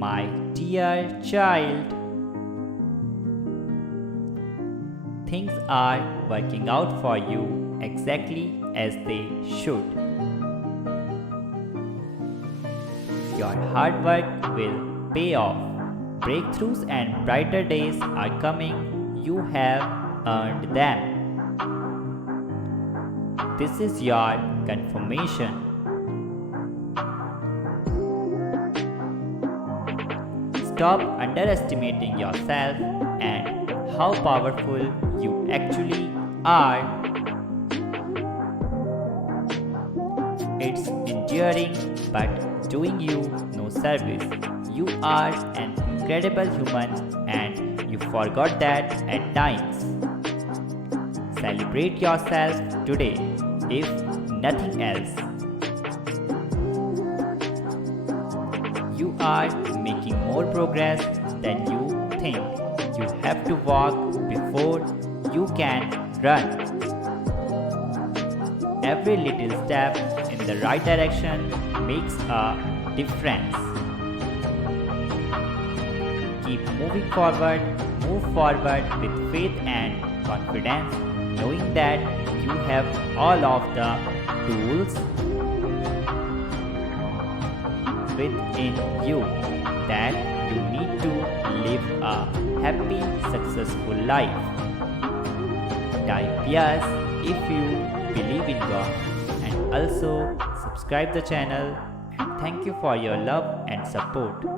My dear child, things are working out for you exactly as they should. Your hard work will pay off. Breakthroughs and brighter days are coming. You have earned them. This is your confirmation. Stop underestimating yourself and how powerful you actually are. It's enduring but doing you no service. You are an incredible human and you forgot that at times. Celebrate yourself today, if nothing else. You are making more progress than you think. You have to walk before you can run. Every little step in the right direction makes a difference. Keep moving forward, move forward with faith and confidence, knowing that you have all of the tools within you that you need to live a happy, successful life. Type yes if you believe in God, and also subscribe the channel. Thank you for your love and support.